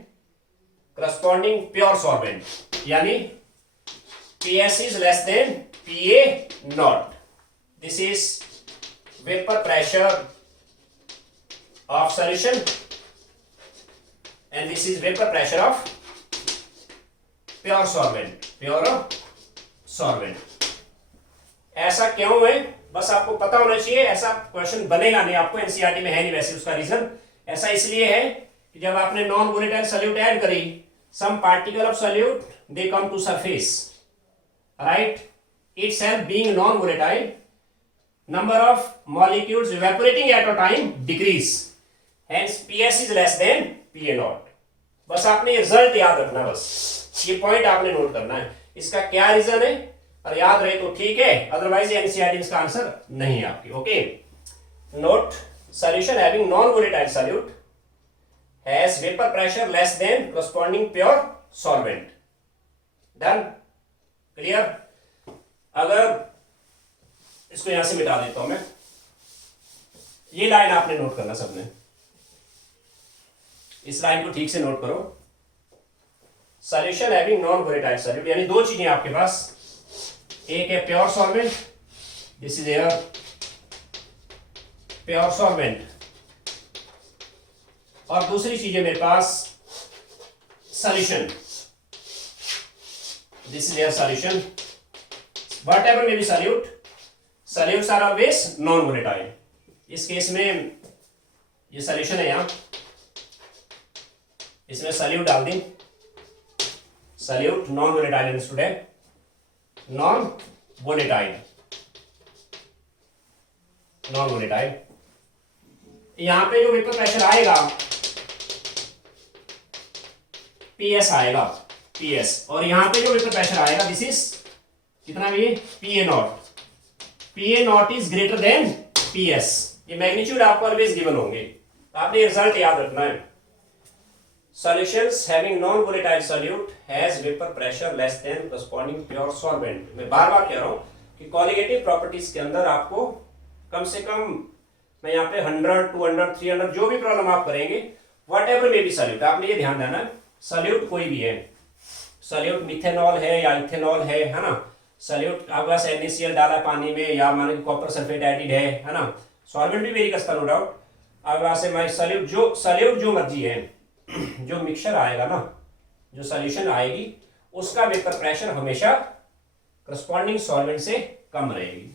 corresponding pure solvent, यानी PS is less than PA not. This is vapor pressure of solution and this is vapor pressure of pure solvent, pure solvent. ऐसा क्यों है, बस आपको पता होना चाहिए, ऐसा क्वेश्चन बनेगा नहीं, आपको एनसीईआरटी में है नहीं वैसे उसका रीजन। ऐसा इसलिए है कि जब आपने नॉन वोलेटाइल सॉल्यूट ऐड करी, some particle of solute they come to surface, right, itself being non volatile, number of molecules evaporating at a time decrease, hence PS is less than PA naught. बस आपने result याद रखना, बस ये point आपने note करना है, इसका क्या रीजन है, और याद रहे तो ठीक है, अदरवाइज एनसीईआरटी इसका आंसर नहीं है आपकी। Okay, note solution having non volatile solute has vapor pressure less than corresponding pure solvent. Done? Clear? अगर इसको यहां से मिटा देता हूं मैं, ये लाइन आपने नोट करना सबने, इस लाइन को ठीक से नोट करो। Solution having non volatile solute, यानी दो चीजें आपके पास, एक है pure solvent, this is a pure solvent, और दूसरी चीज है मेरे पास solution, this is a solution, whatever may be solute, solutes are always non volatile. इस केस में ये सॉल्यूशन है, यहां इसमें सॉल्यूट डाल दी, solute non volatile student, non volatile, non volatile. यहां पे जो वेपर प्रेशर आएगा PS आएगा, PS, और यहां पे जो वेपर प्रेशर आएगा दिस इज कितना भी, PA not, PA not is greater then PS। ये मैग्नीट्यूड आपको ऑलवेज गिवन होंगे, आपने रिजल्ट याद रखना है। Solutions having non volatile solute has vapour pressure less then corresponding pure solvent. मैं बार बार कह रहा हूं कि कॉलिगेटिव प्रॉपर्टीज के अंदर आपको कम से कम, मैं यहाँ पे 100, 200, 300 जो भी प्रॉब्लम आप करेंगे, what ever may be solute, आपने ये ध्यान देना है, सॉल्यूट कोई भी है, सॉल्यूट मिथेनॉल है या इथेनॉल है ना, सॉल्यूट आपके पास NaCl डाला पानी में, या माने कॉपर सल्फेट एडिड है ना, सॉल्वेंट भी वेरी करता नो डाउट। अब वहां से मैं सॉल्यूट जो मर्जी है, जो मिक्सचर आएगा ना, जो सॉल्यूशन आएगी, उसका वेपर प्रेशर हमेशा करस्पॉन्डिंग सॉल्वेंट से कम रहेगी,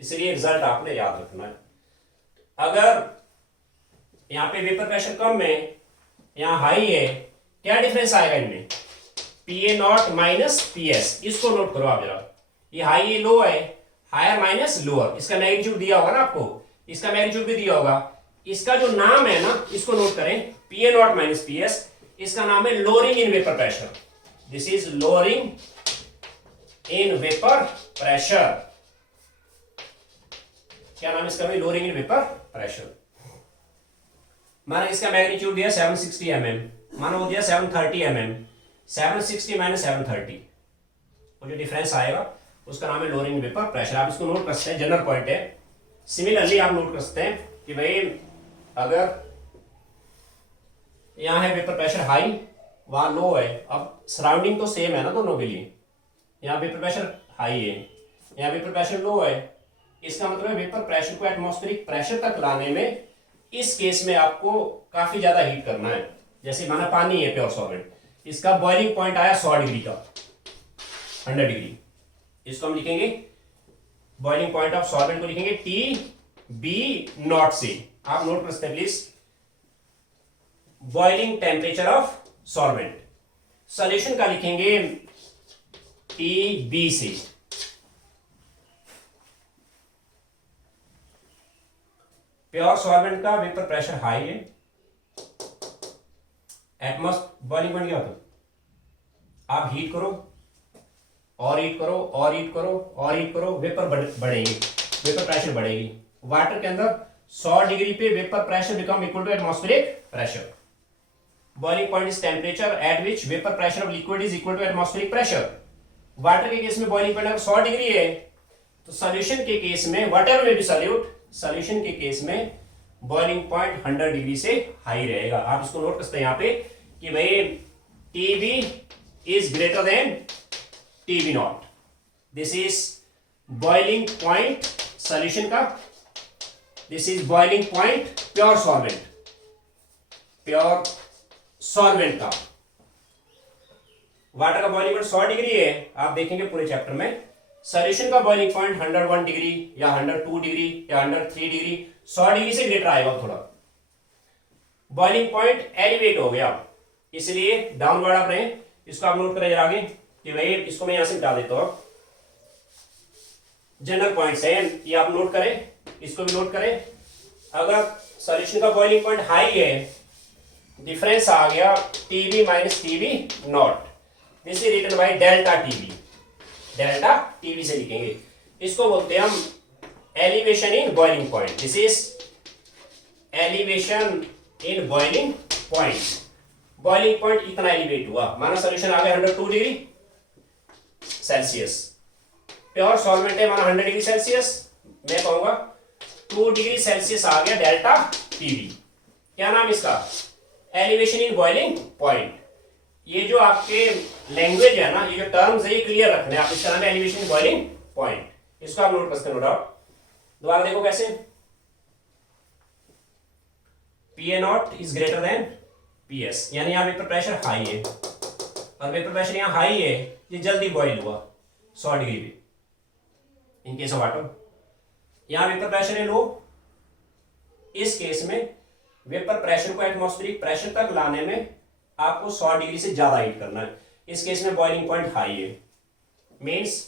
इसलिए रिजल्ट आपने याद रखना है। अगर यहाँ पे वेपर प्रेशर कम है, यहाँ हाई है, क्या डिफरेंस आएगा इनमें, PA नॉट माइनस PS, इसको नोट करो आप जरा, ये हाई ये लो है, हायर माइनस लोअर, इसका मैग्नीट्यूड दिया होगा ना आपको, इसका मैग्नीट्यूड भी दिया होगा, इसका जो नाम है ना इसको नोट करें, PA नॉट माइनस PS, इसका नाम है lowering in vapour pressure, this is lowering in vapour pressure, क्या नाम इसका भाई, लोअरिंग इन वेपर प्रेशर। माना इसका मैग्नीट्यूड दिया 760 mm, माना वो दिया 730 mm, 760 माइनस 730, वो जो डिफरेंस आएगा उसका नाम है लोअरिंग वेपर प्रेशर। आप इसको नोट कर सकते हैं, जनरल पॉइंट है। सिमिलरली आप नोट कर सकते हैं कि भाई अगर यहाँ है वेपर प्रेशर हाई, वहां लो है। अब सराउंडिंग तो सेम है ना दोनों के लिए, यहाँ वेपर प्रेशर हाई है, यहाँ वेपर प्रेशर लो है। इसका मतलब है वेपर प्रेशर को एटमॉस्फेरिक प्रेशर तक लाने में इस केस में आपको काफी ज्यादा हीट करना है। जैसे माना पानी है प्योर सॉलिड, इसका बॉइलिंग पॉइंट आया 100 डिग्री का, 100 डिग्री। इसको हम लिखेंगे बॉइलिंग पॉइंट ऑफ सॉल्वेंट को लिखेंगे TB0 से। आप नोट कर सकते हैं please, boiling temperature of solvent. Solution का लिखेंगे TB से। प्योर सॉल्वेंट का वेपर प्रेशर हाई है, बॉइलिंग पॉइंट क्या होता है, आप हीट करो और हीट करो और हीट करो और हीट करो, वेपर बढ़ेगी, वेपर प्रेशर बढ़ेगी। वाटर के अंदर 100 डिग्री पे vapour pressure become equal to atmospheric pressure. Boiling point is temperature at which vapour pressure of liquid is equal to atmospheric pressure. Water के केस में बॉइलिंग पॉइंट अगर 100 डिग्री है, तो सॉल्यूशन के केस में व्हाटएवर में भी सॉल्यूट, सॉल्यूशन के केस में बॉइलिंग पॉइंट 100 डिग्री से हाई रहेगा। आप इसको नोट कर सकते हैं यहाँ पे कि भाई TB is greater than TB0। This is boiling point solution का, this is boiling point pure solvent, pure solvent का। वाटर का बॉइलिंग पॉइंट 100 डिग्री है, आप देखेंगे पूरे चैप्टर में। सॉल्यूशन का बॉइलिंग पॉइंट 101 डिग्री या 102 डिग्री या 103 डिग्री, 100 डिग्री से ग्रेटर आएगा थोड़ा। बॉइलिंग पॉइंट एलिवेट हो गया, इसलिए डाउनवर्ड आप रहे। इसको आप नोट करें जरा आगे कि भाई इसको मैं यहां से मिटा देता हूं। जनरल पॉइंट्स है ये, आप नोट करें, इसको भी नोट करें। अगर सॉल्यूशन का बॉइलिंग पॉइंट हाई है, डिफरेंस आ गया TB minus TB0। This is written by delta TB, delta TB से लिखेंगे। इसको बोलते हैं हम elevation in boiling point. This is elevation in boiling point. Boiling point इतना एलिवेट हुआ, माना सॉल्यूशन आ गया 102 डिग्री सेल्सियस, प्योर सॉल्वेंट है माना 100 डिग्री सेल्सियस, मैं कहूंगा 2 डिग्री सेल्सियस आ गया डेल्टा TB। क्या नाम इसका, एलिवेशन इन बॉइलिंग पॉइंट। ये जो आपके लैंग्वेज है ना, ये जो टर्म्स है ये क्लियर रखने, आप इसका नाम है एलिवेशन इन बॉइलिंग पॉइंट। इसको आप नोट कर सकते, नो डाउट। दोबारा देखो कैसे, PA0 is greater then PS, यानी यहाँ वेपर प्रेशर हाई है, और वेपर प्रेशर यहाँ हाई है, ये जल्दी बॉइल हुआ 100 डिग्री पे इन केस ऑफ वाटर। यहाँ वेपर प्रेशर है लो, इस केस में वेपर प्रेशर को एटमॉस्फेरिक प्रेशर तक लाने में आपको 100 डिग्री से ज्यादा हीट करना है। इस केस में बॉइलिंग पॉइंट हाई है, means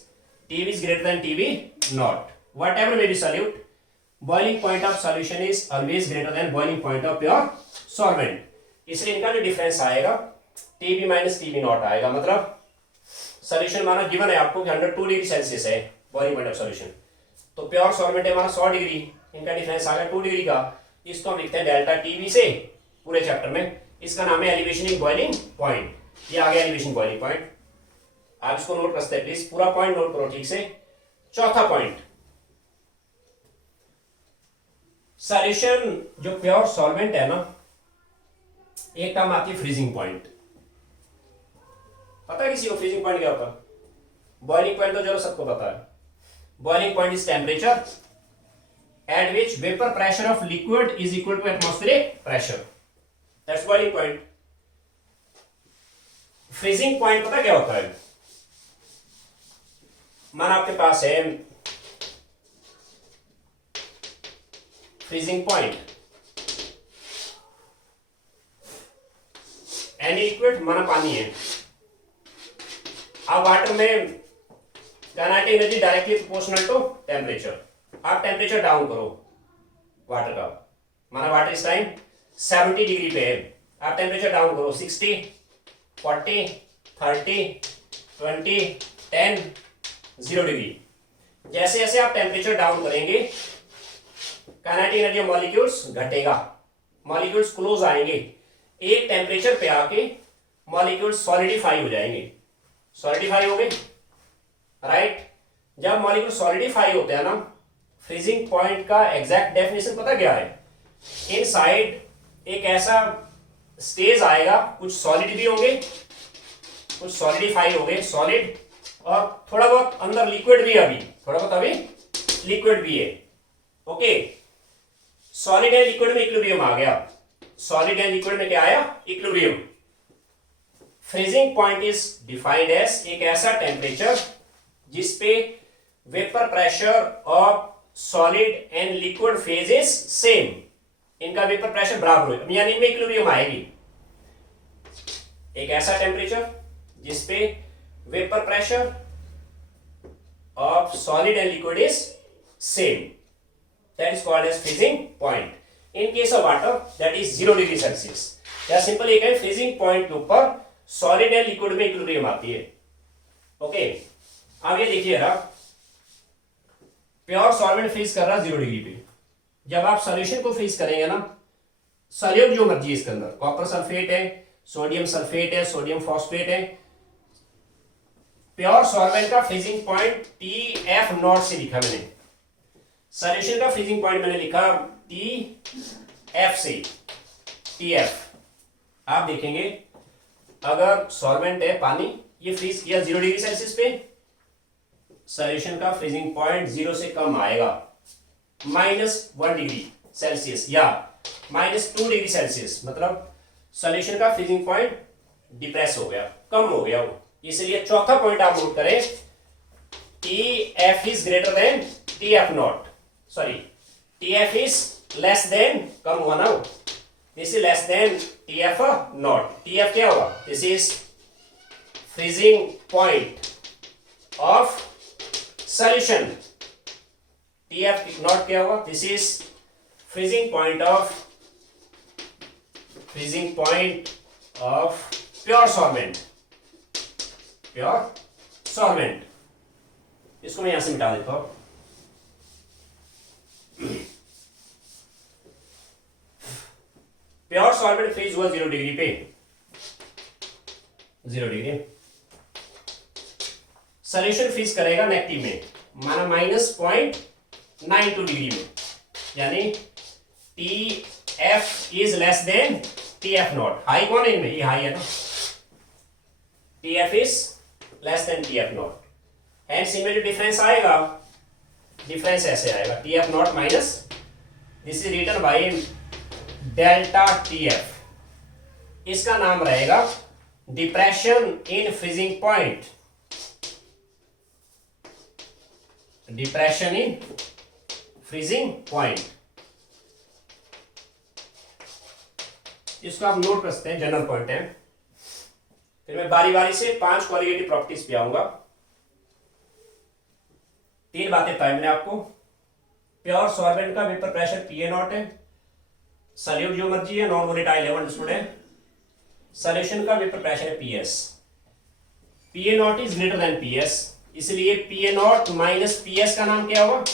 TB is greater than TB0. Whatever may be solute, boiling point of solution is always greater than boiling point of pure solvent. इसलिए इनका जो डिफरेंस आएगा TB माइनस TB0 आएगा। मतलब solution माना given है आपको कि 102 डिग्री सेल्सियस है बॉइलिंग पॉइंट ऑफ सॉल्यूशन, तो प्योर सॉल्वेंट है माना 100 डिग्री, इनका डिफरेंस आ गया 2 डिग्री का। इसको हम लिखते हैं डेल्टा TB से पूरे चैप्टर में। इसका नाम है एलिवेशन इन बॉइलिंग पॉइंट। ये आ गया एलिवेशन बॉइलिंग पॉइंट, आप इसको नोट कर सकते हैं प्लीज, पूरा पॉइंट नोट करो ठीक से। चौथा पॉइंट, सॉल्यूशन जो प्योर सॉल्वेंट है ना, एक टर्म आती है फ्रीजिंग पॉइंट। पता है किसी को फ्रीजिंग पॉइंट क्या होता है? बॉइलिंग पॉइंट तो चलो सबको पता है। Boiling point is temperature at which vapour pressure of liquid is equal to atmospheric pressure, that's boiling point. Freezing point पता क्या होता है? मान आपके पास है फ्रीजिंग पॉइंट, एनी लिक्विड माना पानी है, अब वाटर में kinetic energy directly proportional to temperature. आप टेम्परेचर डाउन करो वाटर का, माना वाटर इस टाइम 70 डिग्री पे है, आप टेम्परेचर डाउन करो 60, 40, 30, 20, 10, 0 डिग्री। जैसे जैसे आप टेम्परेचर डाउन करेंगे काइनेटिक एनर्जी मॉलिक्यूल्स घटेगा, मॉलिक्यूल्स क्लोज आएंगे, एक टेम्परेचर पे आके मॉलिक्यूल्स सॉलिडिफाई हो जाएंगे। सॉलिडिफाई हो गए, राइट। जब मॉलिक्यूल सॉलिडिफाई होते हैं ना, फ्रीजिंग पॉइंट का एग्जैक्ट डेफिनेशन पता क्या है? इनसाइड एक ऐसा स्टेज आएगा, कुछ सॉलिड भी होंगे, कुछ सॉलिडिफाई हो गए सॉलिड, और थोड़ा बहुत अंदर लिक्विड भी है, अभी थोड़ा बहुत अभी लिक्विड भी है। ओके, सॉलिड एंड लिक्विड में इक्विलिब्रियम आ गया, सॉलिड एंड लिक्विड में क्या आया, equilibrium. Freezing point is defined as एक ऐसा टेम्परेचर जिसपे vapour pressure of solid and liquid phase is same, इनका वेपर प्रेशर बराबर हो, यानी इनमें इक्विलिब्रियम आएगी। एक ऐसा टेम्परेचर जिसपे vapour pressure of solid and liquid is same, that is called as freezing point. In case of water that is 0 degree Celsius. या सिंपल एक है, फ्रीजिंग पॉइंट के ऊपर सॉलिड एंड लिक्विड में इक्विलिब्रियम आती है। ओके, अब ये देखिए जरा, प्योर सॉल्वेंट फ्रीज कर रहा 0 डिग्री पे। जब आप सॉल्यूशन को फ्रीज करेंगे ना, सॉल्यूट जो मर्जी इसके अंदर, कॉपर सल्फेट है, सोडियम सल्फेट है, सोडियम फॉस्फेट है, प्योर सॉल्वेंट का फ्रीजिंग पॉइंट TF0 से लिखा मैंने, सॉल्यूशन का फ्रीजिंग पॉइंट मैंने लिखा TF से, TF। आप देखेंगे अगर सॉल्वेंट है पानी, ये फ्रीज किया 0 डिग्री सेल्सियस पे, सॉल्यूशन का फ्रीजिंग पॉइंट 0 से कम आएगा, -1 डिग्री सेल्सियस या -2 डिग्री सेल्सियस, मतलब सॉल्यूशन का फ्रीजिंग पॉइंट डिप्रेस हो गया, कम हो गया वो। इसलिए चौथा पॉइंट आप नोट करें, TF is greater than TF0, sorry TF is less than, कम हुआ ना वो, this is less than TF0। TF क्या होगा, this is freezing point of solution, TF0 क्या होगा, this is freezing point of pure solvent, pure solvent. इसको मैं यहां से मिटा देता हूं। प्योर सॉल्वेंट फ्रीज हुआ 0 डिग्री पे, 0 डिग्री। सॉल्यूशन फ्रीज करेगा नेगेटिव में, माना -0.92 डिग्री में, यानी TF is less than TF0। High कौन है इनमें, ये हाई है ना, TF is less than TF0। Hence इनमें जो डिफरेंस आएगा, डिफरेंस ऐसे आएगा, TF0 minus, this is written by delta TF। इसका नाम रहेगा depression in freezing point, depression in freezing point. इसको आप नोट कर सकते हैं, जनरल पॉइंट है। फिर मैं बारी बारी से 5 क्वालिटेटिव प्रॉपर्टीज पे आऊंगा। 3 बातें बताई मैंने आपको, प्योर सॉल्वेंट का वेपर प्रेशर PA0 है, सॉल्यूट जो मर्जी है, नॉन वोलेटाइल है, अंडरस्टूड है। सॉल्यूशन का वेपर प्रेशर है PS, PA0 is greater then PS, इसलिए PA0 माइनस PS का नाम क्या होगा,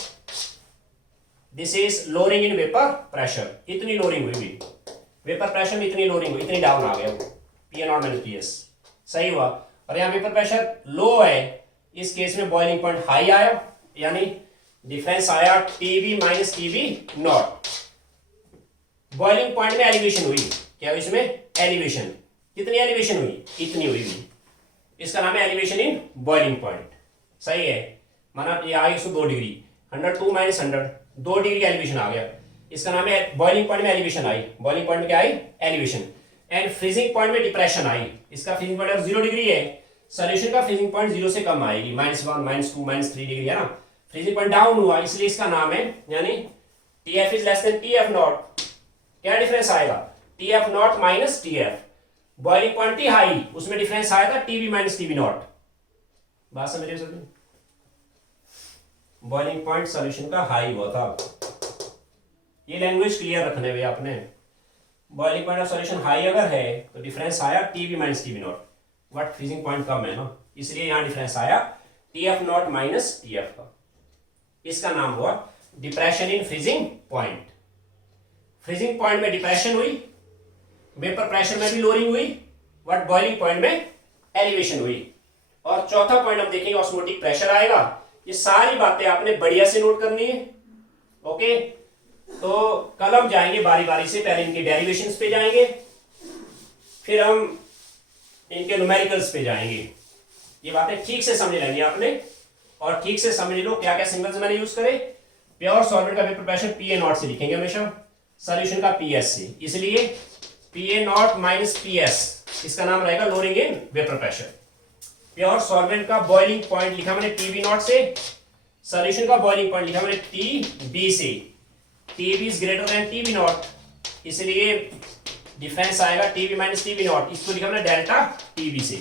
this is lowering in vapour pressure. इतनी लोअरिंग हुई, वेपर प्रेशर में इतनी लोअरिंग हुई, इतनी डाउन आ गया वो, PA0 माइनस PS, सही हुआ। और यहाँ वेपर प्रेशर लो है, इस केस में बॉइलिंग पॉइंट हाई आया, यानी डिफरेंस आया TB minus TB0। Boiling point में एलिवेशन हुई, क्या हुई इसमें, एलिवेशन। कितनी एलिवेशन हुई, इतनी हुई, इसका नाम है एलिवेशन इन बॉइलिंग पॉइंट, सही है। माना ये आ गई 102 डिग्री, 102 माइनस 100, 2 डिग्री का एलिवेशन आ गया, इसका नाम है बॉइलिंग पॉइंट में एलिवेशन आई। बॉइलिंग पॉइंट में क्या आई, एलिवेशन। एंड फ्रीजिंग पॉइंट में डिप्रेशन आई, इसका फ्रीजिंग पॉइंट 0 डिग्री है, सॉल्यूशन का फ्रीजिंग पॉइंट 0 से कम आएगी, -1 -2 -3 डिग्री है ना, फ्रीजिंग पॉइंट डाउन हुआ, इसलिए इसका नाम है, यानी TF is less than TF0। क्या डिफरेंस आएगा, TF0 minus TF। Boiling point थी हाई, उसमें डिफरेंस आया था TB माइनस TB0। बात समझ रहे हो, बॉइलिंग पॉइंट सॉल्यूशन का हाई हुआ था। ये लैंग्वेज क्लियर रखने हुए आपने, boiling point of solution high अगर है तो डिफरेंस आया TB minus TB0, but freezing point कम है ना, इसलिए यहां डिफरेंस आया TF0 माइनस TF का। इसका नाम हुआ depression in freezing point. Freezing point में डिप्रेशन हुई, वेपर प्रेशर में भी लोअरिंग हुई, बट बॉइलिंग पॉइंट में एलिवेशन हुई। और चौथा पॉइंट हम देखेंगे, ऑस्मोटिक प्रेशर आएगा। ये सारी बातें आपने बढ़िया से नोट करनी है, ओके। तो कल हम जाएंगे बारी बारी से, पहले इनके डेरिवेशंस पे जाएंगे, फिर हम इनके न्यूमेरिकल्स पे जाएंगे। ये बातें ठीक से समझ लेंगे आपने, और ठीक से समझ लो क्या क्या सिंबल्स मैंने यूज करे। प्योर सॉल्वेंट का वेपर प्रेशर पीए नॉट से लिखेंगे हमेशा, सॉल्यूशन का पीएस से, इसलिए पीए नॉट माइनस पीएस, इसका नाम रहेगा lowering in vapour pressure. Pure solvent का बॉइलिंग पॉइंट लिखा मैंने टीबी नॉट से, सॉल्यूशन का बॉइलिंग पॉइंट लिखा मैंने टीबी से। TB is greater then TB naught, इसलिए डिफरेंस आएगा टीबी माइनस टीबी नॉट, इसको लिखा मैंने डेल्टा टीबी से।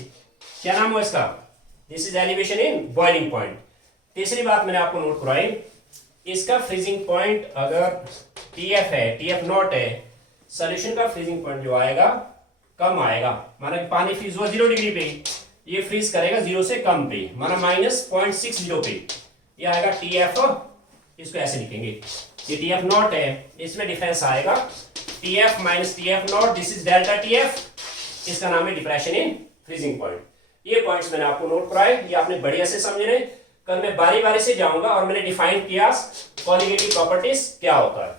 क्या नाम हुआ इसका? This is elevation in boiling point. तीसरी बात मैंने आपको नोट करवाई, इसका फ्रीजिंग पॉइंट अगर टीएफ है, टीएफ नॉट है, सॉल्यूशन का फ्रीजिंग पॉइंट जो आएगा कम आएगा। माना कि पानी फ्रीज हुआ 0 डिग्री पे, ये फ्रीज करेगा 0 से कम पे, माना -0.60 पे, ये आएगा टीएफ, इसको ऐसे लिखेंगे, ये टीएफ नॉट है, इसमें डिफरेंस आएगा TF minus TF not, this is delta TF, इसका नाम है डिप्रेशन इन फ्रीजिंग पॉइंट। ये पॉइंट्स मैंने आपको नोट कराए, ये आपने बढ़िया से समझने। कल मैं बारी बारी से जाऊंगा और मैंने डिफाइन किया कॉलिगेटिव प्रॉपर्टीज क्या होता है,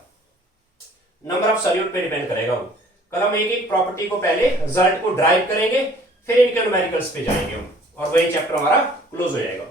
नंबर ऑफ सॉल्यूट पे डिपेंड करेगा वो। कल हम एक एक प्रॉपर्टी को पहले रिजल्ट को ड्राइव करेंगे, फिर इनके न्यूमेरिकल्स पे जाएंगे हम, और वही चैप्टर हमारा क्लोज हो जाएगा।